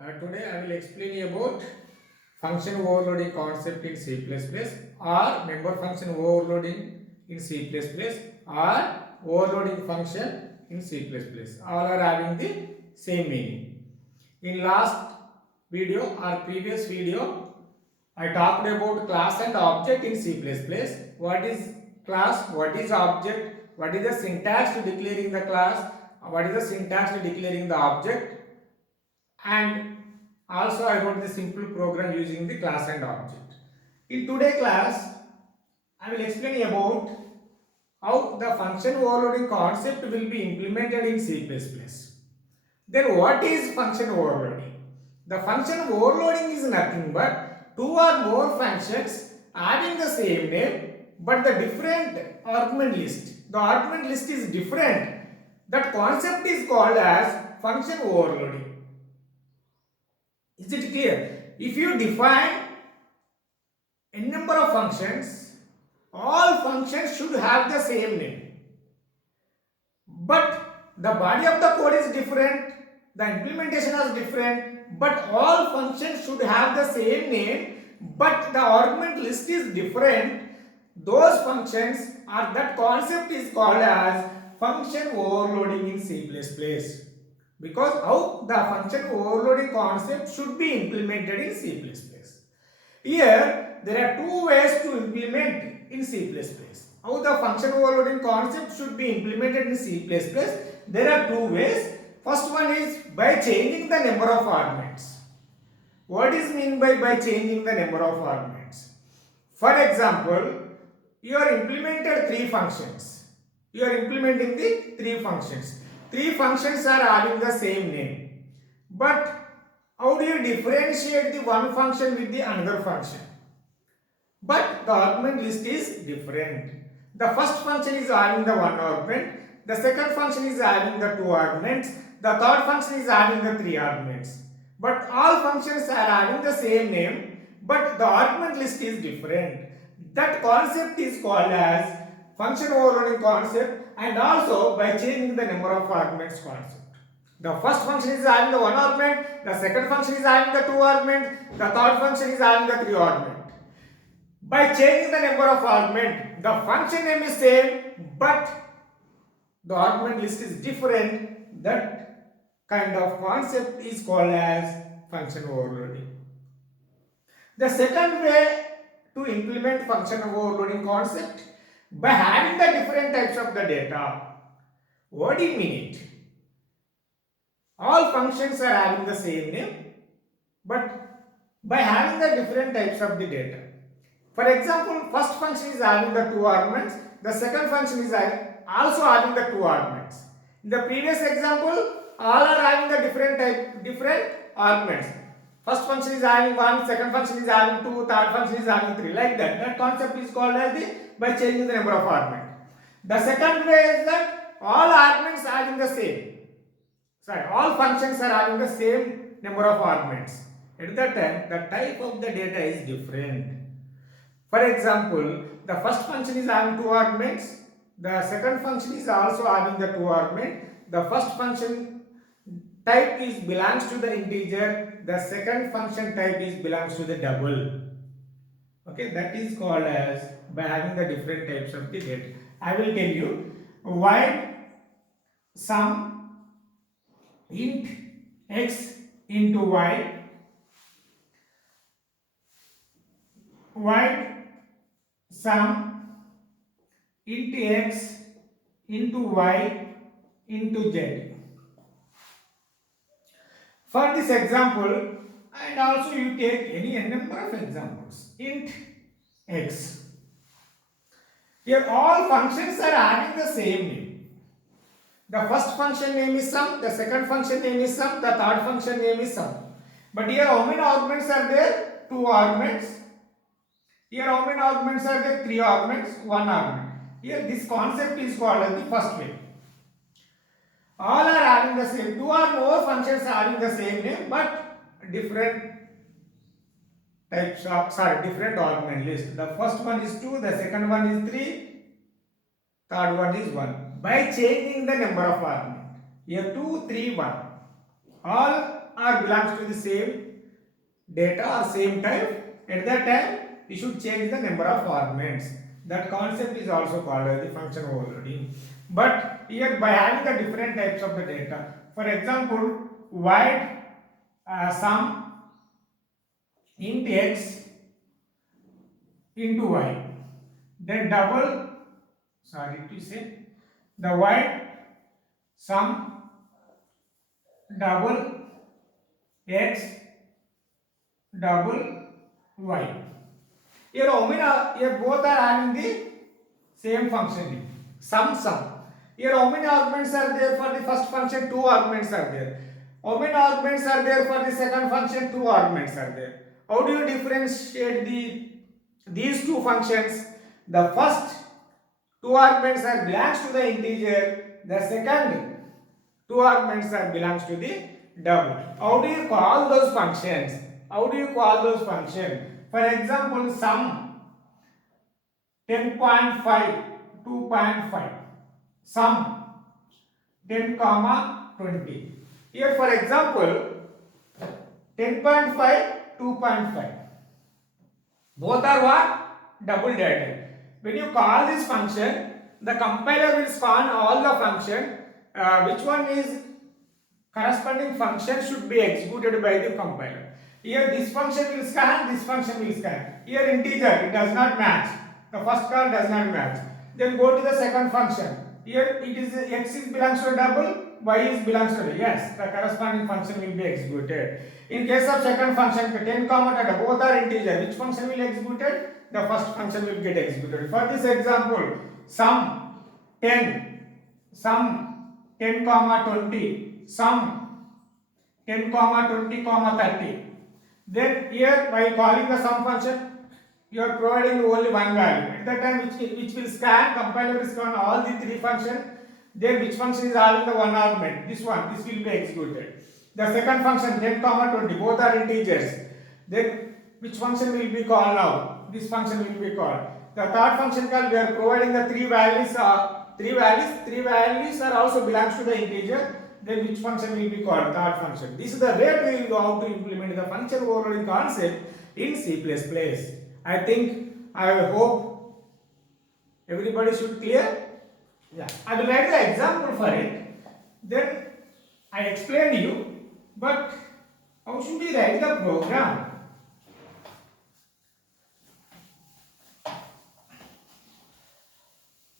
Today I will explain about function overloading concept in C++ or member function overloading in C++ or overloading function in C++. All are having the same meaning. In last video or previous video, I talked about class and object in C++. What is class? What is object? What is the syntax to declaring the class? What is the syntax to declaring the object? And also I wrote the simple program using the class and object. In today's class, I will explain about how the function overloading concept will be implemented in C++. Then what is function overloading? The function overloading is nothing but two or more functions having the same name but the different argument list. The argument list is different. That concept is called as function overloading. Is it clear? If you define a number of functions, all functions should have the same name. But the body of the code is different, the implementation is different, but all functions should have the same name, but the argument list is different. Those functions or that concept is called as function overloading in C++. Because how the function overloading concept should be implemented in C++. Here there are two ways to implement in C++. How the function overloading concept should be implemented in C++? There are two ways. First one is by changing the number of arguments. What is meant by changing the number of arguments? For example, you are implemented three functions. You are implementing the three functions. Three functions are having the same name. But how do you differentiate the one function with the another function? But the argument list is different. The first function is having the one argument. The second function is having the two arguments. The third function is having the three arguments. But all functions are having the same name. But the argument list is different. That concept is called as function overloading concept, and also by changing the number of arguments concept. The first function is having the one argument, the second function is having the two arguments, the third function is having the three arguments. By changing the number of arguments, the function name is same, but the argument list is different. That kind of concept is called as function overloading. The second way to implement function overloading concept, by having the different types of the data. What do you mean it? All functions are having the same name, but by having the different types of the data. For example, first function is having the two arguments, the second function is also having the two arguments. In the previous example, all are having the different arguments. First function is having one, second function is having two, third function is having three, like that. That concept is called as the by changing the number of arguments. The second way is that all arguments are having the same. Sorry, all functions are having the same number of arguments. At that time, the type of the data is different. For example, the first function is having two arguments. The second function is also having the two arguments. The first function type is belongs to the integer. The second function type is belongs to the double. Okay, that is called as by having the different types of the data. I will tell you void sum int x into y, void sum int x into y into z. For this example, and also you take any number of examples, int x. Here all functions are having the same name. The first function name is sum, the second function name is sum, the third function name is sum. But here how many arguments are there? Two arguments. Here how many arguments are there? Three arguments, one argument. Here this concept is called as the first way. All are having the same, two or more functions are having the same name but different types of, different argument list. The first one is 2, the second one is 3, third one is 1. By changing the number of arguments, here 2, 3, 1. All or belongs to the same data or same type, at that time you should change the number of arguments. That concept is also called as the function overloading. But here by having the different types of the data, for example, void sum int x into y, then double, sorry to say, the void sum double x double y. Here how many are, here both are having the same function, sum. Here how many arguments are there for the first function? 2 arguments are there. How many arguments are there for the second function? 2 arguments are there. How do you differentiate these two functions? The first 2 arguments are belongs to the integer, the second 2 arguments are belongs to the double. How do you call those functions? For example, sum 10.5 2.5, sum 10 comma 20. Here for example 10.5 2.5, both are what? Double data. When you call this function, the compiler will scan all the function, which one is corresponding function should be executed by the compiler. Here this function will scan, this function will scan. Here integer, it does not match. The first call does not match. Then go to the second function. Here it is x is belongs to double, y is belongs to, yes, the corresponding function will be executed. In case of second function, 10 comma data, both are integer. Which function will be executed? The first function will get executed. For this example, sum 10 comma 20, sum 10 comma 20 comma 30. Then here by calling the sum function, you are providing only one value. At that time which will scan, compiler will scan all the 3 functions. Then which function is having the one argument? This one, this will be executed. The second function 10 comma 20, both are integers. Then which function will be called now? This function will be called. The third function call, we are providing the 3 values. 3 values are also belongs to the integer. Then which function will be called? Third function. This is the way to how to implement the function overloading concept in C++. I hope everybody should clear. Yeah, I will write the example for it. Then I explain you. But how should we write the program?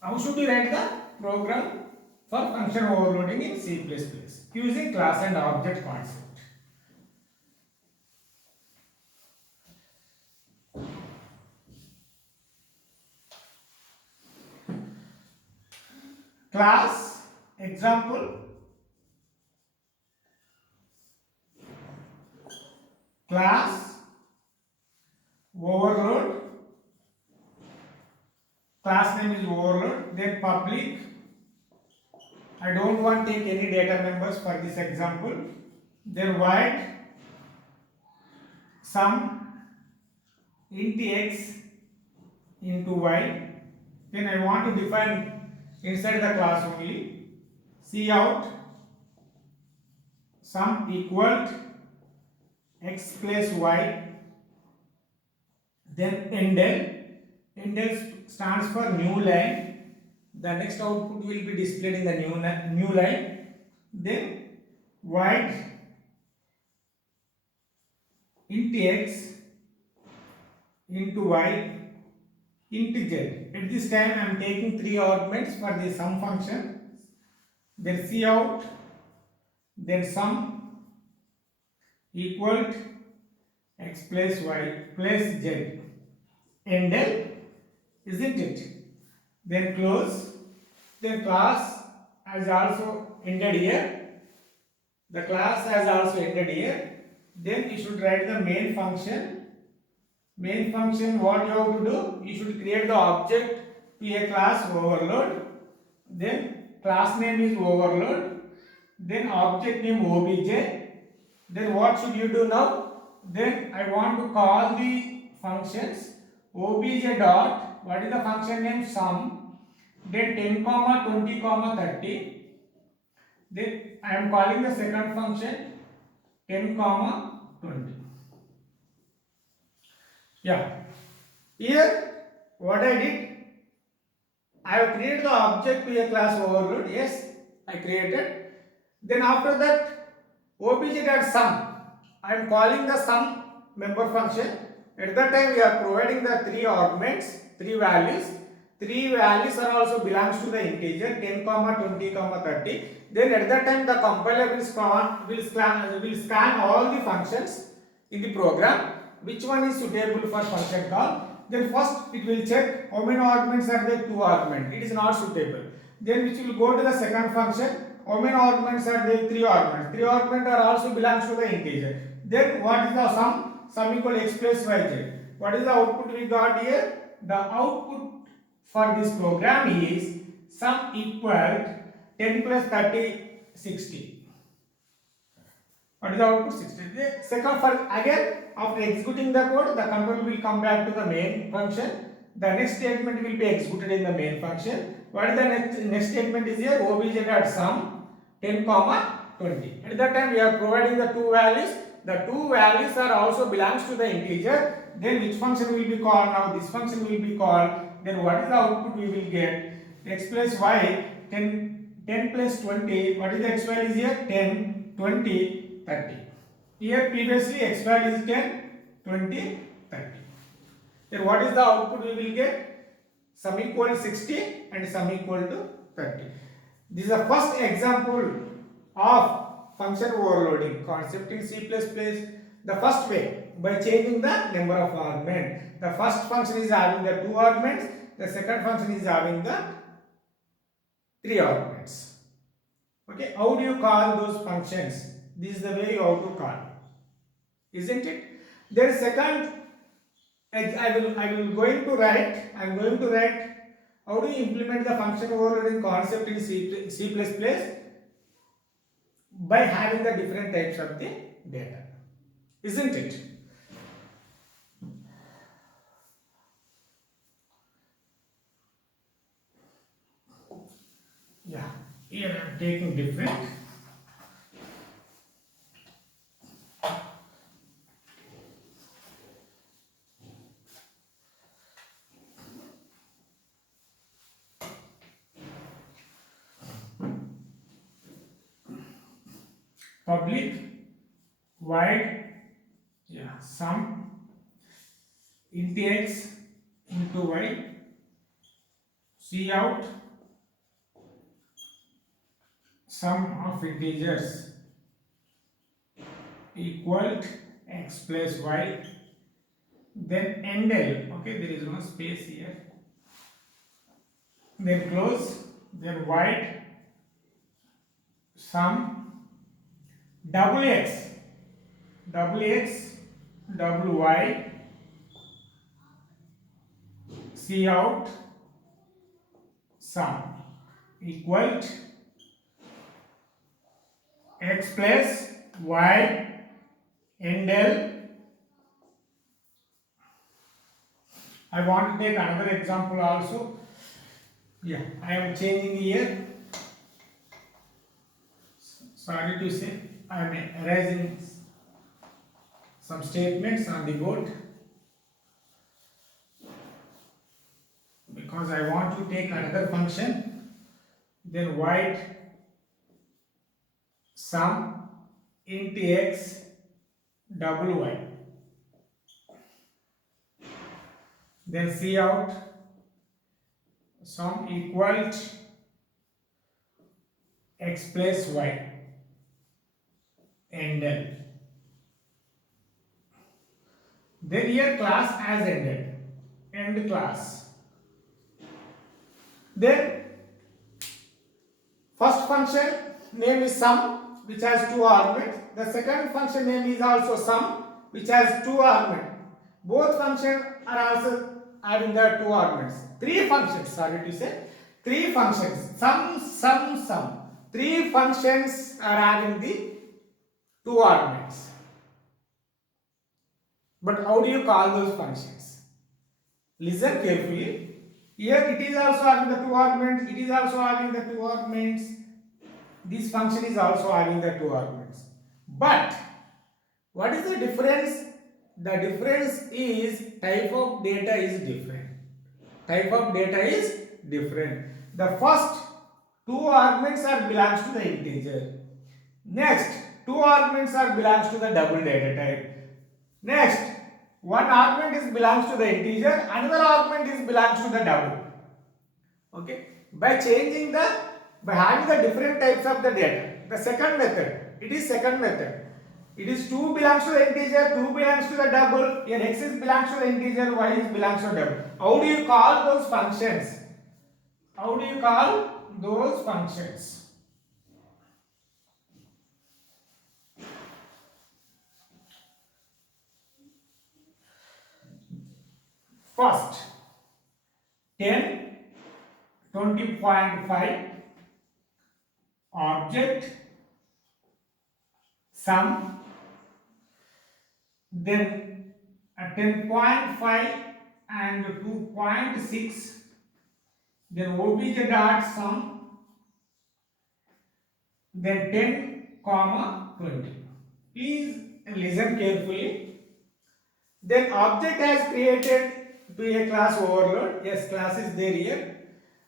How should we write the program for function overloading in C++ using class and object concept? Class example, class overload, class name is overload, then public, I don't want to take any data members for this example, then void sum int x into y, then I want to define inside the class only, cout sum equal x plus y, then endl stands for new line, the next output will be displayed in the new line, then void int x into y int z. At this time I am taking 3 arguments for the sum function, then cout, then sum equal x plus y plus z, endl, isn't it? Then close. Then class has also ended here. The class has also ended here. Then you should write the main function. Main function, what you have to do? You should create the object to a class overload. Then class name is overload. Then object name obj. Then what should you do now? Then I want to call the functions obj dot, what is the function name? Sum, then 10 comma 20 comma 30. Then I am calling the second function 10 comma 20. Yeah. Here, what I did, I have created the object to a class overload. Yes, I created. Then after that, obj.sum. I am calling the sum member function. At that time, we are providing the three arguments, three values. Three values are also belongs to the integer 10, comma 20, comma 30. Then at that time, the compiler will scan all the functions in the program. Which one is suitable for function call? Then first it will check how many arguments are there, 2 arguments. It is not suitable. Then which will go to the second function. How many arguments are there? 3 arguments. 3 arguments are also belongs to the integer. Then what is the sum? Sum equal x plus yz. What is the output we got here? The output for this program is sum equal 10 plus 30, 60. What is the output? 60. The second for again, after executing the code, the controller will come back to the main function. The next statement will be executed in the main function. What is the next statement is here? Obj.sum 10 comma 20. At that time we are providing the two values. The two values are also belongs to the integer. Then which function will be called? Now this function will be called. Then what is the output we will get? X plus y 10 plus 20. What is the x value is here? 10, 20, 30. Here previously x value is 10, 20, 30. Then what is the output we will get? Sum equal to 60 and sum equal to 30. This is the first example of function overloading concept in C++. The first way, by changing the number of arguments. The first function is having the 2 arguments. The second function is having the 3 arguments. Okay, how do you call those functions? This is the way you have to call, isn't it? Then second, I am going to write how do you implement the function overloading concept in C++ by having the different types of the data, isn't it? Yeah, here I am taking different. Public void, yeah, sum int x into y, cout sum of integers equal x plus y, then endl, okay, there is no space here, then close, then void sum wx wy cout sum equal x plus y endl. I want to take another example also. Yeah, I am changing here. Sorry to say, I am erasing some statements on the board because I want to take another function. Then void sum int x wy, then cout sum equal x plus y endl. Then here class as ended, end class. Then first function name is sum, which has 2 arguments. The second function name is also sum, which has 2 arguments. Both functions are also having the 2 arguments. 3 functions, sorry to say, 3 functions, sum. 3 functions are having the 2 arguments. But how do you call those functions? Listen carefully. Here it is also having the 2 arguments, it is also having the 2 arguments. This function is also having the 2 arguments. But What is the difference? The difference is type of data is different. Type of data is different. The first two arguments are belongs to the integer. Next, two arguments are belongs to the double data type. Next, one argument is belongs to the integer, another argument is belongs to the double. Okay, by having the different types of the data. The second method, it is second method. It is 2 belongs to the integer, 2 belongs to the double, here x is belongs to the integer, y is belongs to the double. How do you call those functions? How do you call those functions? First, 10, 20.5, object, sum, then 10.5 and 2.6, then obj dot sum, then 10 comma 20. Please listen carefully. Then object has created to a class overload. Yes, class is there here.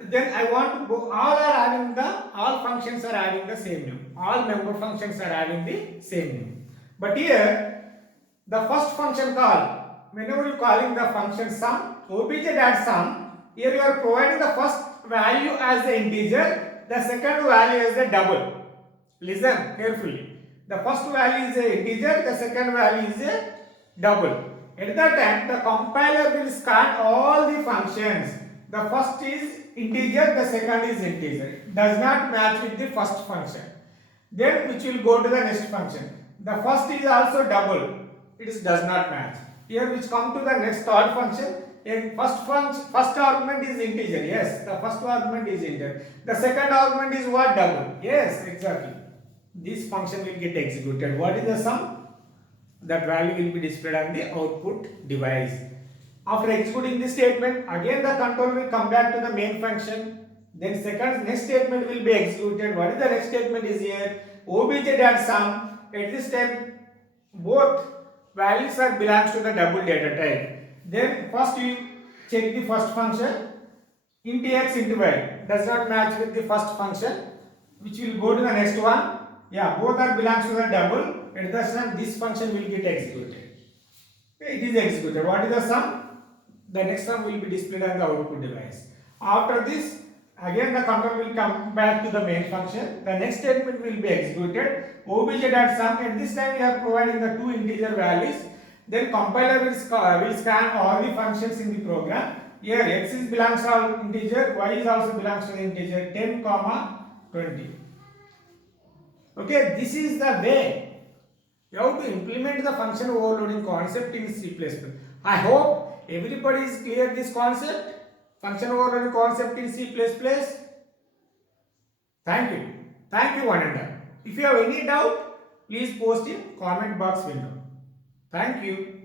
Then I want to go, all functions are having the same name. All member functions are having the same name. But here, the first function call, whenever you calling the function sum, obj dot sum, here you are providing the first value as the integer, the second value as the double. Listen carefully. The first value is a integer, the second value is a double. At that time, the compiler will scan all the functions. The first is integer, the second is integer. Does not match with the first function. Then which will go to the next function. The first is also double. Does not match. Here which come to the next third function. In first argument is integer. Yes, the first argument is integer. The second argument is what? Double. Yes, exactly. This function will get executed. What is the sum? That value will be displayed on the output device. After executing this statement, again the control will come back to the main function. Then next statement will be executed. What is the next statement is here? Obj dot sum. At this time, both values are belongs to the double data type. Then first you check the first function. Int x into y does not match with the first function, which will go to the next one. Yeah, both are belongs to the double. At the time, this function will get executed. Okay, it is executed. What is the sum? The next sum will be displayed on the output device. After this, again the control will come back to the main function. The next statement will be executed. Obj dot sum. At this time, we are providing the two integer values. Then compiler will scan all the functions in the program. Here x is belongs to integer, y is also belongs to the integer 10 comma 20. Okay, this is the way you have to implement the function overloading concept in C++. I hope everybody is clear this concept, function overloading concept in C++. Thank you. Thank you one and all. If you have any doubt, please post in comment box window. Thank you.